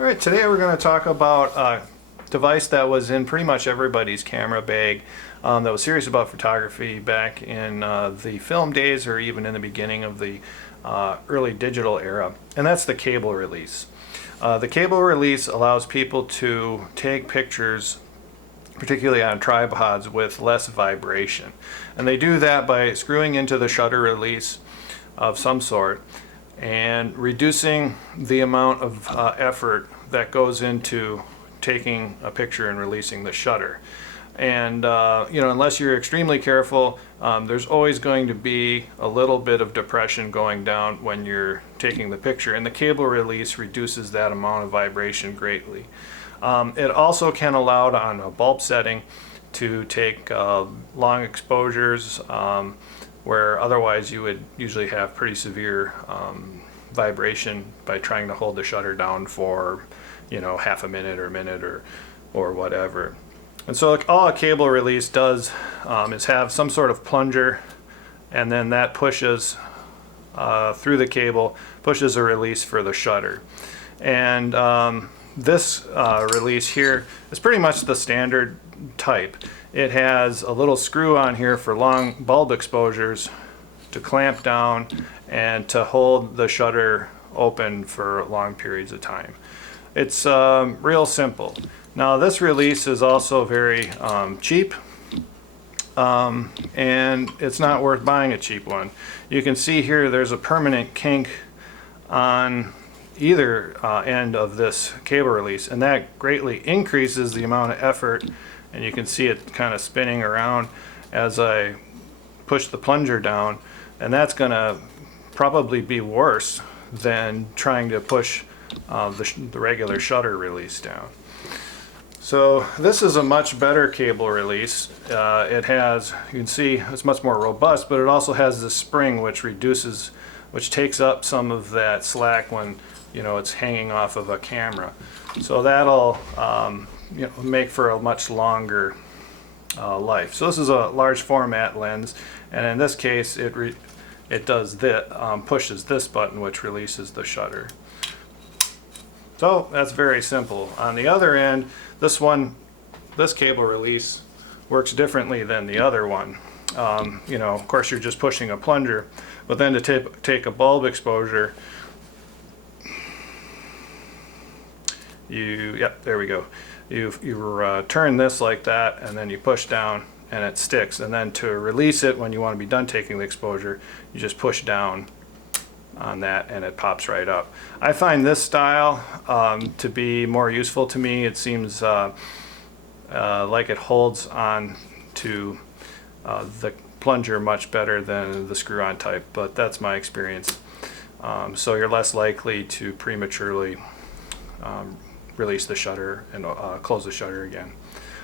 All right, today we're going to talk about a device that was in pretty much everybody's camera bag that was serious about photography back in the film days, or even in the beginning of the early digital era, and that's the cable release. The cable release allows people to take pictures, particularly on tripods, with less vibration. And they do that by screwing into the shutter release of some sort and reducing the amount of effort that goes into taking a picture and releasing the shutter. And unless you're extremely careful, there's always going to be a little bit of depression going down when you're taking the picture, and the cable release reduces that amount of vibration greatly. It also can allow, on a bulb setting, to take long exposures where otherwise you would usually have pretty severe vibration by trying to hold the shutter down for half a minute or whatever. And so all a cable release does is have some sort of plunger, and then that pushes through the cable, pushes a release for the shutter. And this release here is pretty much the standard type. It has a little screw on here for long bulb exposures to clamp down and to hold the shutter open for long periods of time. It's real simple. Now this release is also very cheap, and it's not worth buying a cheap one. You can see here there's a permanent kink on either end of this cable release, and that greatly increases the amount of effort, and you can see it kind of spinning around as I push the plunger down, and that's going to probably be worse than trying to push the regular shutter release down. So this is a much better cable release. It has, you can see it's much more robust, but it also has this spring which takes up some of that slack when it's hanging off of a camera. So that'll make for a much longer life. So this is a large format lens, and in this case it does this, pushes this button which releases the shutter. So that's very simple. On the other end, this cable release works differently than the other one. Of course you're just pushing a plunger, but then to take a bulb exposure, there we go. You turn this like that, and then you push down and it sticks, and then to release it when you want to be done taking the exposure, you just push down on that and it pops right up. I find this style to be more useful to me. It seems like it holds on to the plunger much better than the screw-on type, but that's my experience. So you're less likely to prematurely release the shutter and close the shutter again.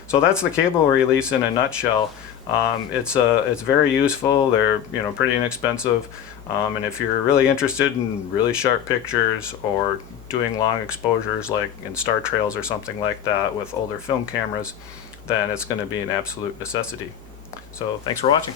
So that's the cable release in a nutshell. It's very useful. They're pretty inexpensive, and if you're really interested in really sharp pictures or doing long exposures like in star trails or something like that with older film cameras, then it's going to be an absolute necessity. So thanks for watching.